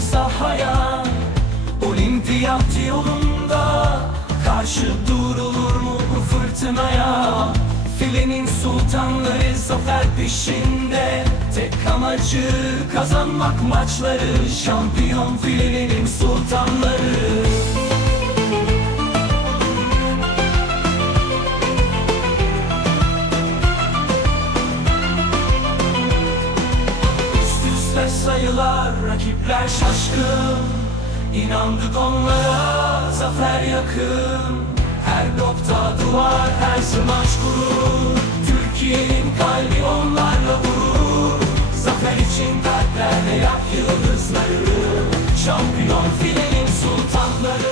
sahaya Olimpiyat yolunda Karşı durulur mu bu fırtınaya? Filenin sultanları zafer peşinde Tek amacı kazanmak maçları. Şampiyon filenin sultanları Üste sayılar, rakipler şaşkın. İnandık onlara, zafer yakın. Her nokta duvar, her smaç kurur. Türkiye'nin kalbi onlarla vurur. Zafer için kalplerde yak yıldızları. Şampiyon filenin sultanları